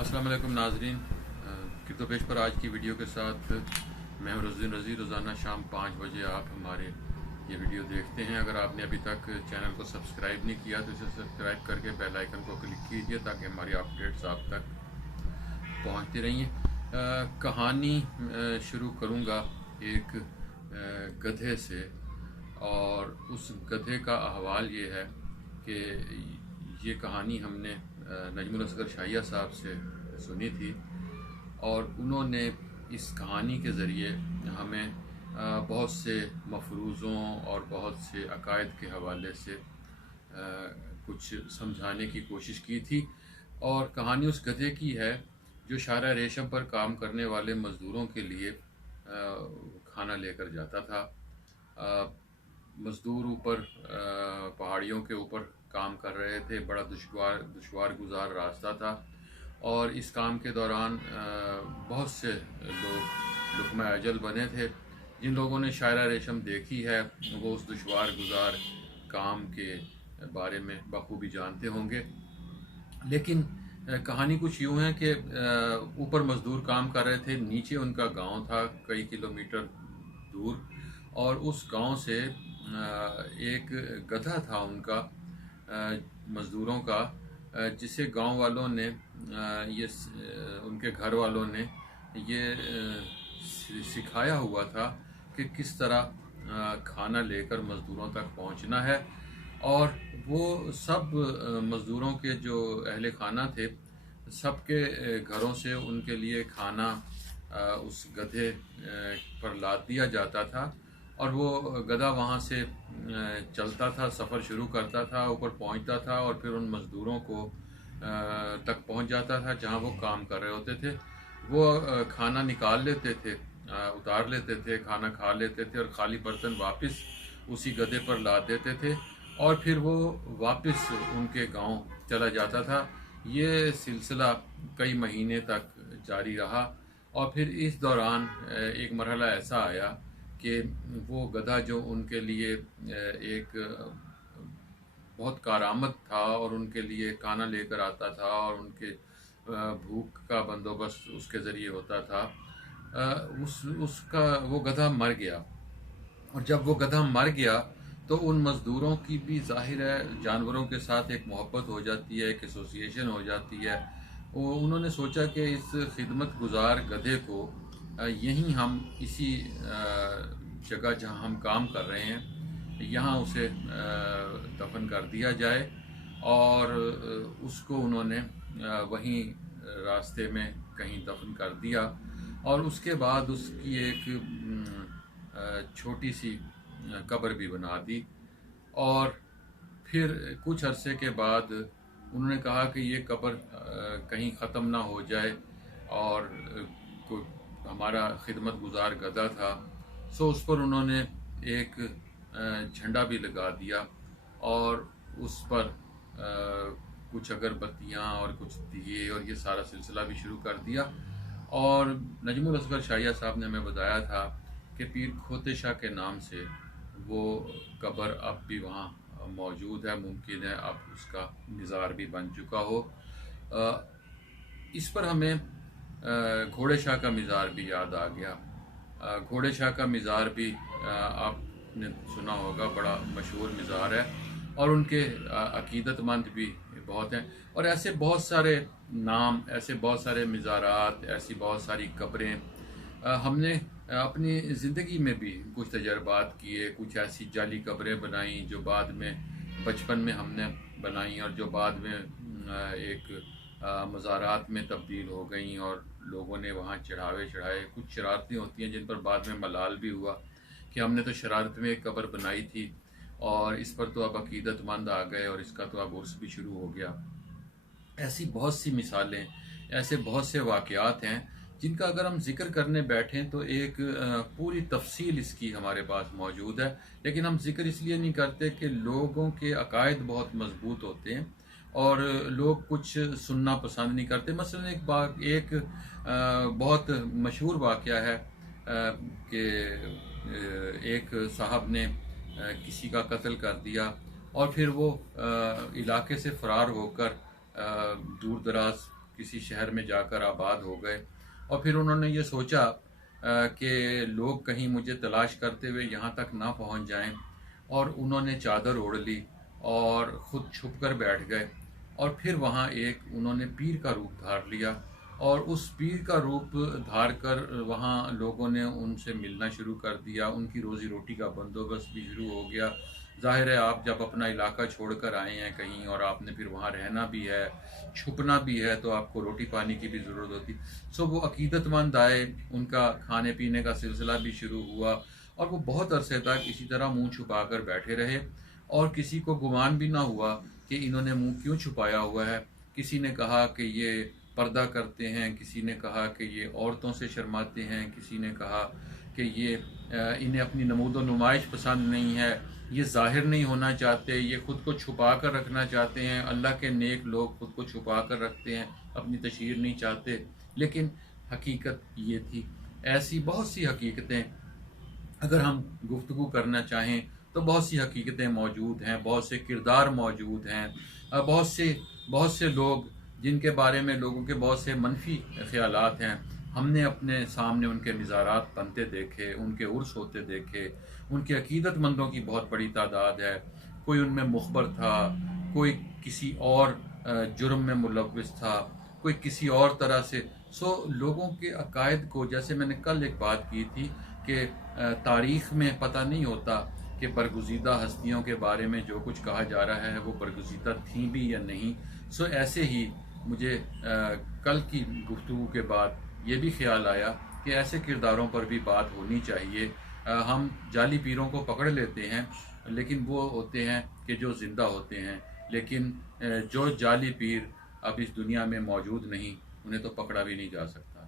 अस्सलाम वालेकुम नाजरीन, क्रिप्टो पेज पर आज की वीडियो के साथ मैं हूं रज़ीन रज़ी। रोज़ाना शाम 5 बजे आप हमारे ये वीडियो देखते हैं। अगर आपने अभी तक चैनल को सब्सक्राइब नहीं किया तो इसे सब्सक्राइब करके बेल आइकन को क्लिक कीजिए ताकि हमारी अपडेट्स आप तक पहुंचती रहिए। कहानी शुरू करूंगा एक गधे से, और उस गधे का अहवाल ये है कि ये कहानी हमने नजमुल असगर शाहिया साहब से सुनी थी, और उन्होंने इस कहानी के ज़रिए हमें बहुत से मफरूज़ों और बहुत से अकायद के हवाले से कुछ समझाने की कोशिश की थी। और कहानी उस गधे की है जो शाहरा रेशम पर काम करने वाले मज़दूरों के लिए खाना लेकर जाता था। मज़दूर ऊपर पहाड़ियों के ऊपर काम कर रहे थे। बड़ा दुश्वार गुजार रास्ता था, और इस काम के दौरान बहुत से लोग लुक़मा अजल बने थे। जिन लोगों ने शायरा रेशम देखी है वो उस दुश्वार गुजार काम के बारे में बखूबी जानते होंगे। लेकिन कहानी कुछ यूँ है कि ऊपर मज़दूर काम कर रहे थे, नीचे उनका गांव था कई किलोमीटर दूर, और उस गांव से एक गधा था उनका, मज़दूरों का, जिसे गांव वालों ने उनके घर वालों ने ये सिखाया हुआ था कि किस तरह खाना लेकर मज़दूरों तक पहुंचना है। और वो सब मज़दूरों के जो अहले खाना थे, सबके घरों से उनके लिए खाना उस गधे पर लाद दिया जाता था, और वो गधा वहाँ से चलता था, सफ़र शुरू करता था, ऊपर पहुँचता था, और फिर उन मज़दूरों को तक पहुँच जाता था जहाँ वो काम कर रहे होते थे। वो खाना निकाल लेते थे, उतार लेते थे, खाना खा लेते थे, और खाली बर्तन वापस उसी गधे पर लाद देते थे, और फिर वो वापस उनके गांव चला जाता था। ये सिलसिला कई महीने तक जारी रहा, और फिर इस दौरान एक मरहला ऐसा आया कि वो गधा जो उनके लिए एक बहुत कारआमद था और उनके लिए खाना लेकर आता था, और उनके भूख का बंदोबस्त उसके ज़रिए होता था, उसका वो गधा मर गया। और जब वो गधा मर गया तो उन मज़दूरों की भी ज़ाहिर है जानवरों के साथ एक मोहब्बत हो जाती है, एक एसोसिएशन हो जाती है। वो उन्होंने सोचा कि इस खिदमत गुजार गधे को यहीं हम इसी जगह जहां हम काम कर रहे हैं यहाँ उसे दफन कर दिया जाए। और उसको उन्होंने वहीं रास्ते में कहीं दफन कर दिया, और उसके बाद उसकी एक छोटी सी कब्र भी बना दी। और फिर कुछ अरसे के बाद उन्होंने कहा कि ये कब्र कहीं ख़त्म ना हो जाए, और कोई हमारा खिदमत गुजार गधा था, सो उस पर उन्होंने एक झंडा भी लगा दिया, और उस पर कुछ अगरबत्तियाँ और कुछ दिए और ये सारा सिलसिला भी शुरू कर दिया। और नजमुल असगर शाहिया साहब ने हमें बताया था कि पीर खोते शाह के नाम से वो कब्र अब भी वहाँ मौजूद है। मुमकिन है अब उसका मज़ार भी बन चुका हो। इस पर हमें घोड़े शाह का मज़ार भी याद आ गया। घोड़े शाह का मज़ार भी आपने सुना होगा, बड़ा मशहूर मज़ार है, और उनके अकीदतमंद भी बहुत हैं। और ऐसे बहुत सारे नाम, ऐसे बहुत सारे मज़ारात, ऐसी बहुत सारी कब्रें हमने अपनी ज़िंदगी में भी कुछ तजर्बात किए। कुछ ऐसी जाली कब्रें बनाई जो बाद में बचपन में हमने बनाई, और जो बाद में एक मज़ारात में तब्दील हो गई, और लोगों ने वहाँ चढ़ावे चढ़ाए। कुछ शरारतें होती हैं जिन पर बाद में मलाल भी हुआ कि हमने तो शरारत में एक कब्र बनाई थी, और इस पर तो अब अकीदतमंद आ गए, और इसका तो अब उर्स भी शुरू हो गया। ऐसी बहुत सी मिसालें, ऐसे बहुत से वाक़यात हैं जिनका अगर हम जिक्र करने बैठें तो एक पूरी तफसील इसकी हमारे पास मौजूद है। लेकिन हम जिक्र इसलिए नहीं करते कि लोगों के अकायद बहुत मजबूत होते हैं, और लोग कुछ सुनना पसंद नहीं करते। मसलन एक बहुत मशहूर वाक़या है कि एक साहब ने किसी का कत्ल कर दिया, और फिर वो इलाके से फ़रार होकर दूर दराज किसी शहर में जाकर आबाद हो गए। और फिर उन्होंने ये सोचा कि लोग कहीं मुझे तलाश करते हुए यहाँ तक ना पहुँच जाएं, और उन्होंने चादर ओढ़ ली और ख़ुद छुप कर बैठ गए। और फिर वहाँ एक उन्होंने पीर का रूप धार लिया, और उस पीर का रूप धार कर वहाँ लोगों ने उनसे मिलना शुरू कर दिया, उनकी रोज़ी रोटी का बंदोबस्त भी शुरू हो गया। ज़ाहिर है आप जब अपना इलाका छोड़कर आए हैं कहीं, और आपने फिर वहाँ रहना भी है, छुपना भी है, तो आपको रोटी पानी की भी ज़रूरत होती। सो वो अकीदतमंद आए, उनका खाने पीने का सिलसिला भी शुरू हुआ, और वो बहुत अरसे तक इसी तरह मुंह छुपा कर बैठे रहे, और किसी को गुमान भी ना हुआ कि इन्होंने मुंह क्यों छुपाया हुआ है। किसी ने कहा कि ये पर्दा करते हैं, किसी ने कहा कि ये औरतों से शर्माते हैं, किसी ने कहा कि ये इन्हें अपनी नमूद व नुमाइश पसंद नहीं है, ये ज़ाहिर नहीं होना चाहते, ये ख़ुद को छुपा कर रखना चाहते हैं। अल्लाह के नेक लोग ख़ुद को छुपा कर रखते हैं, अपनी तशहीर नहीं चाहते। लेकिन हकीकत ये थी। ऐसी बहुत सी हकीकतें अगर हम गुफ्तगू करना चाहें तो बहुत सी हकीकतें मौजूद हैं, बहुत से किरदार मौजूद हैं, बहुत से लोग जिनके बारे में लोगों के बहुत से मनफी ख्यालात हैं। हमने अपने सामने उनके मिज़ारात बनते देखे, उनके उर्स होते देखे, उनके अकीदतमंदों की बहुत बड़ी तादाद है। कोई उनमें मुखबर था, कोई किसी और जुर्म में मुलव्विस था, कोई किसी और तरह से। लोगों के अकायद को, जैसे मैंने कल एक बात की थी कि तारीख़ में पता नहीं होता कि बरगुज़ीदा हस्तियों के बारे में जो कुछ कहा जा रहा है वो बरगुज़ीदा थी भी या नहीं। ऐसे ही मुझे कल की गुफ्तगू के बाद ये भी ख्याल आया कि ऐसे किरदारों पर भी बात होनी चाहिए। हम जाली पीरों को पकड़ लेते हैं, लेकिन वो होते हैं कि जो ज़िंदा होते हैं, लेकिन जो जाली पीर अब इस दुनिया में मौजूद नहीं, उन्हें तो पकड़ा भी नहीं जा सकता।